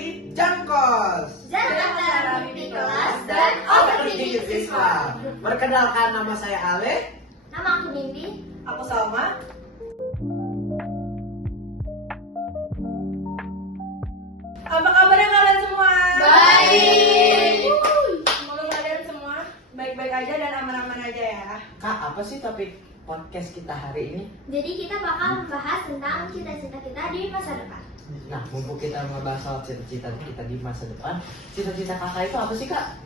di Jangkos. Jakarta Mimpi Kelas dan Overthinking Siswa. Perkenalkan, nama saya Ale. Nama aku Mimpi. Aku Salma. Apa kabarnya kalian semua? Baik. Semoga kalian semua baik-baik aja dan aman-aman aja ya. Kak, apa sih topik podcast kita hari ini? Jadi kita bakal membahas tentang cita-cita kita di masa depan. Nah, mumpung kita ngebahas soal cita-cita kita di masa depan, cita-cita kakak itu apa sih, Kak?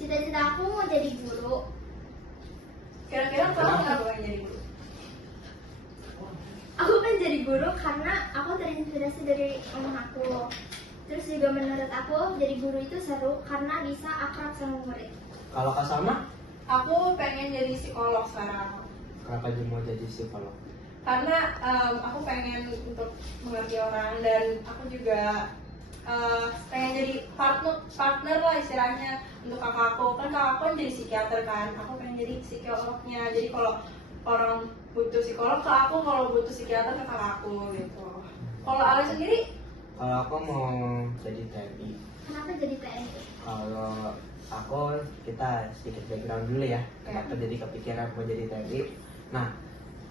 Cita-cita aku mau jadi guru. Kira-kira kamu kenapa pengen jadi guru? Aku pengen jadi guru karena aku terinspirasi dari omah aku. Terus juga menurut aku jadi guru itu seru karena bisa akrab sama murid. Kalau Kak Salma, Aku pengen jadi psikolog sekarang. kenapa dia mau jadi psikolog? Karena aku pengen untuk mengerti orang dan aku juga pengen jadi partner lah istilahnya untuk kakakku. Kan kakakku jadi psikiater kan, aku pengen jadi psikolognya. Jadi kalau orang butuh psikolog ke aku, kalau butuh psikiater ke kakakku gitu. Kalau Ale sendiri? Kalau aku mau jadi TNI. Kenapa jadi TNI? Kalau aku, kita sedikit background dulu ya. Kenapa jadi kepikiran mau jadi TNI? Nah,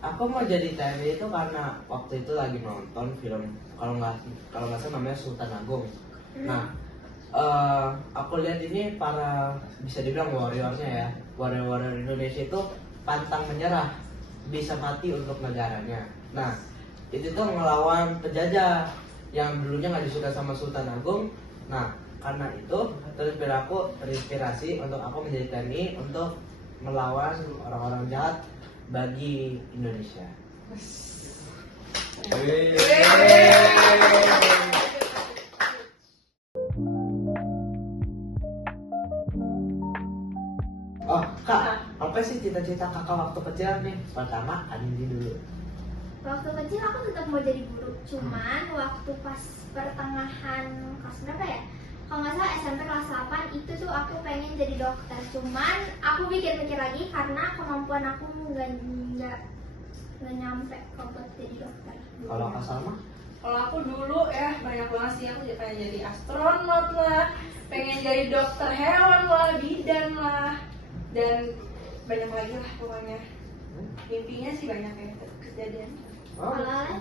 aku mau jadi TNI itu karena waktu itu lagi nonton film, kalau nggak salah namanya Sultan Agung. Nah, aku lihat ini para, bisa dibilang warriornya ya, warrior Indonesia itu pantang menyerah, bisa mati untuk negaranya. Nah, itu tuh ngelawan penjajah yang dulunya nggak disuka sama Sultan Agung. Nah, karena itu terinspirasi untuk aku menjadi TNI untuk melawan orang-orang jahat bagi Indonesia. Oh, Kak, apa sih cita-cita kakak waktu kecil nih? Pertama, Andi dulu. Waktu kecil aku tetap mau jadi guru. Cuman waktu pas pertengahan kelas berapa ya? Kalau nggak salah SMP kelas 8 itu tuh aku pengen jadi dokter. Cuman aku mikir-mikir lagi karena kemampuan aku nggak nyampe kalau buat jadi dokter. Kalau Kak Salma? Kalau aku dulu ya banyak banget sih, aku pengen jadi astronot lah, pengen jadi dokter hewan lah, bidan lah, dan banyak lagi lah pokoknya. Mimpinya sih banyak ya kejadian. Oh. Kalau Ale?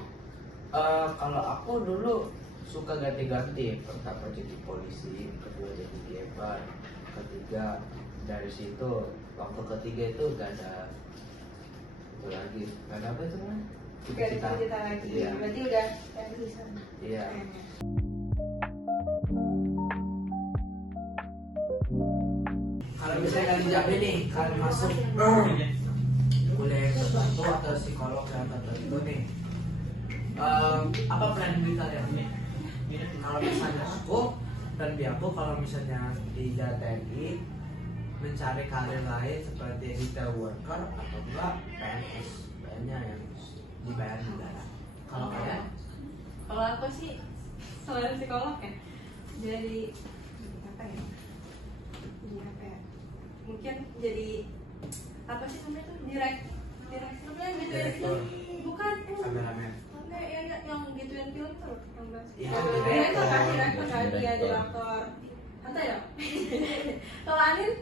Kalau aku dulu suka ganti-ganti. Pertama jadi polisi, kedua jadi gamer, ketiga dari situ waktu ketiga itu gak ada itu lagi, gak ada apa itu kan? Gak ada cita lagi, Iya. berarti udah di sana. Iya. Kalau misalnya kalian jamin nih, kalian masuk kuliah yang tertentu atau psikolog yang tertentu nih, apa plan B kalian nih? Kalau misalnya aku, plan B aku kalau misalnya di TNI mencari karir lain seperti retail worker atau enggak PNS, nya yang dibayar negara. Kalau kalian? Kalau aku sih selain psikolog ya, jadi apa ya? Jadi apa ya? Mungkin jadi apa sih namanya tuh direkturnya gitu ya? Direktur. Bukan. Kameramen. Yang gituin film tuh yang bahas. Iya, Direktur kan, direktur. direktur kan, iya direktur. Santai ya. Kalau Anin?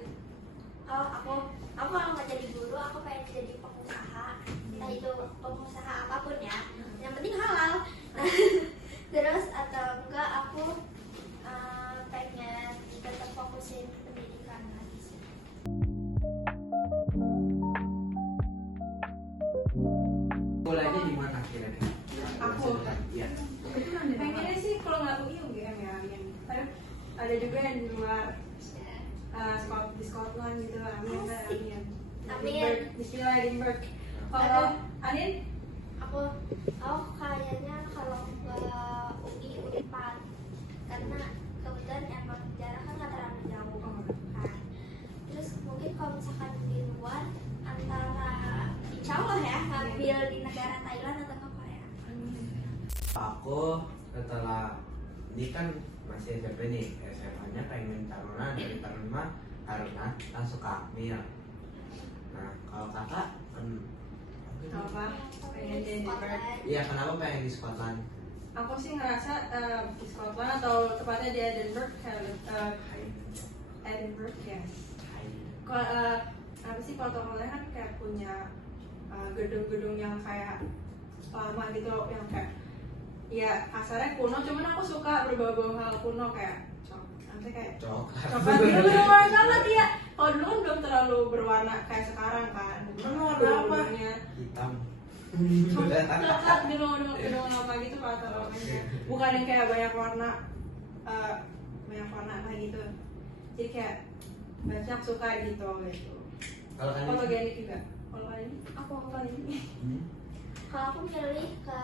Oh, aku kalau nggak jadi guru, aku pengen jadi pengusaha. Entah itu pengusaha apapun ya, yang penting halal. Terus atau enggak aku pengen tetap fokusin ke pendidikan lagi sih. Mulainya di mana kira-kira? Aku? Iya. Pengennya sih kalau nggak UI UGM ya, amin. Ada juga yang di luar di Scotland gitu, amin. Amin. Bismillah Edinburgh. Kalau Anin? Aku kayaknya kalau ke UI Unpad karena kebetulan emang jarak kan nggak terlalu jauh kan. Terus mungkin kalau misalkan di luar antara insya Allah ya ngambil di negara Thailand atau ke Korea. Aku setelah ini kan masih SMP nih, SMA-nya pengen tarunan dari Taruna karena langsung ke Akmil. Nah, kalau kakak Apa? Pengen jadi Scotland. iya, kenapa pengen di Scotland? aku sih ngerasa di Scotland atau tepatnya di Edinburgh, Edinburgh ya. Apa sih protokolnya kan kayak punya gedung-gedung yang kayak lama gitu, yang kayak ya kasarnya kuno, cuman aku suka berbau-bau hal kuno kayak nanti kayak coklat gitu, berwarna banget ya. Kalau dulu kan belum terlalu berwarna kayak sekarang kan. Warna apa? Hitam. Hitam. Coklat gedung lama gitu kata namanya. Bukan yang kayak banyak warna kayak gitu. Jadi kayak banyak suka gitu. Kalau kalian? Fotogenik juga. Kalau kalian? Aku kalau aku milih ke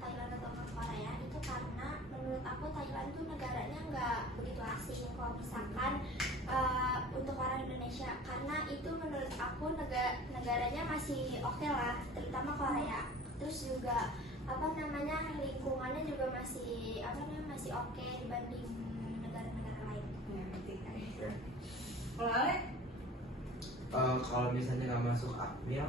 Thailand atau ke Korea itu karena menurut aku Thailand tuh negaranya nggak begitu asing kalau misalkan untuk orang Indonesia, karena itu menurut aku negaranya masih oke lah, terutama Korea. Terus juga lingkungannya juga masih oke dibanding negara-negara lain. Ya, ngerti kan. Kalau Ale? Kalau misalnya nggak masuk akmil,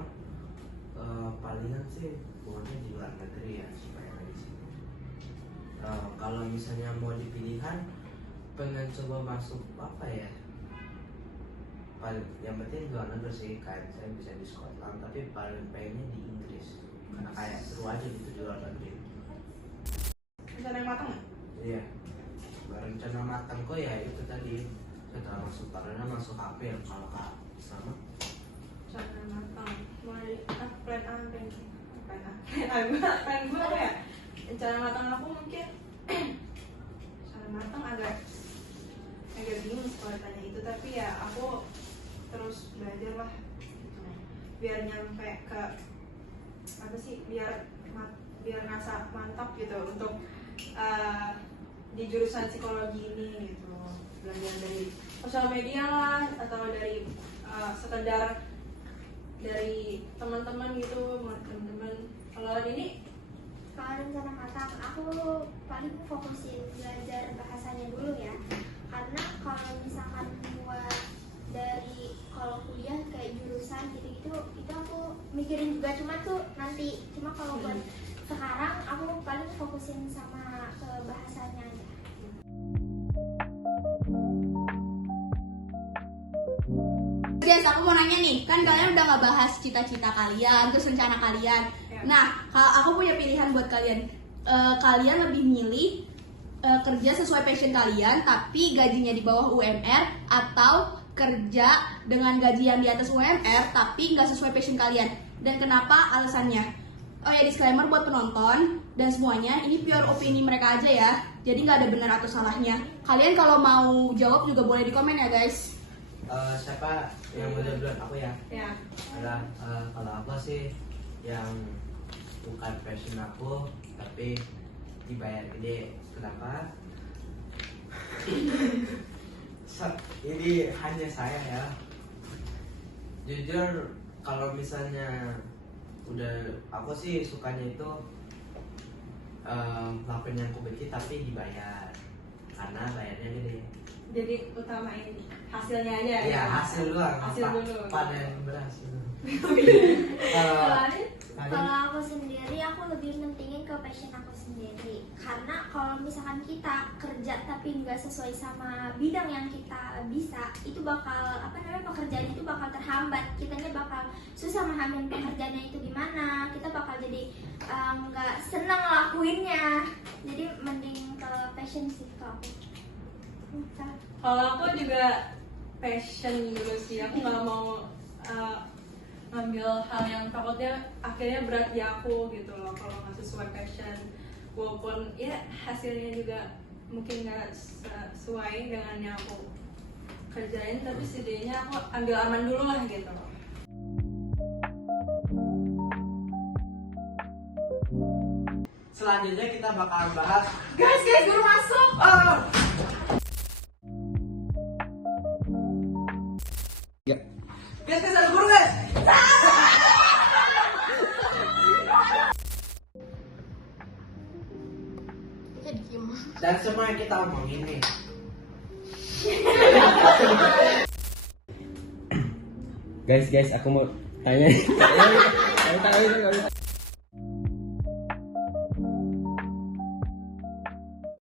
palingan sih pokoknya di luar negeri ya supaya nggak di sini. Kalau misalnya mau dipilihan, pengen coba masuk apa ya? Paling yang penting luar negeri sih, kayak saya bisa di Scotland, tapi paling pengennya di Inggris karena kayak seru aja gitu di luar negeri. Rencana yang matang nggak? Iya, rencana matangku ya itu tadi, setelah masuk karena masuk akmil. Kalau kak sama Rencana yang matang. Mulai plan A, plan gue apa ya? Rencana matang aku mungkin rencana matang agak bingung kalau tanya itu, tapi ya aku terus belajar lah gitu. Biar nyampe ke apa sih, biar ngerasa mantap gitu untuk di jurusan psikologi ini gitu. Belajar dari sosial media lah, atau dari sekedar dari teman-teman gitu, teman-teman. Kalau ini Kalau rencana matang, aku paling fokusin belajar bahasanya dulu ya. Karena kalau misalkan buat dari kalau kuliah kayak jurusan gitu-gitu, itu aku mikirin juga, cuma tuh nanti. Cuma kalau buat sekarang aku paling fokusin sama ke bahasanya aja. Guys, aku mau nanya nih, kan kalian udah nggak bahas cita-cita kalian, terus rencana kalian. Nah, aku punya pilihan buat kalian. Kalian lebih milih kerja sesuai passion kalian, tapi gajinya di bawah UMR, atau kerja dengan gaji yang di atas UMR, tapi nggak sesuai passion kalian. Dan kenapa? Alasannya. Oh ya, disclaimer buat penonton dan semuanya, ini pure opini mereka aja ya. Jadi nggak ada benar atau salahnya. Kalian kalau mau jawab juga boleh di komen ya guys. Siapa yang mau duluan? Aku ya. ya Adalah kalau aku sih yang bukan passion aku tapi dibayar gede. Kenapa? Ini hanya saya ya. Jujur kalau misalnya udah, aku sih sukanya itu lakuin yang aku benci tapi dibayar karena bayarnya gede. jadi utamain hasilnya aja Iya, hasil doang. Hasil dulu. Panen berhasil. Kalau aku sendiri, aku lebih mentingin ke passion aku sendiri. Karena kalau misalkan kita kerja tapi nggak sesuai sama bidang yang kita bisa, itu bakal pekerjaan itu bakal terhambat. Kitanya bakal susah memahami pekerjaannya itu gimana. Kita bakal jadi nggak senang lakuinnya. Jadi mending ke passion sih kalau aku. Kalau aku juga passion dulu sih, aku nggak mau ngambil hal yang takutnya akhirnya berat di aku gitu loh kalau nggak sesuai passion. Walaupun ya hasilnya juga mungkin nggak sesuai dengan yang aku kerjain, tapi setidaknya aku ambil aman dulu lah gitu. Selanjutnya kita bakal bahas. Guys, baru masuk. Guys, ada guru guys. Dan semua yang kita omongin nih. Guys, aku mau tanya.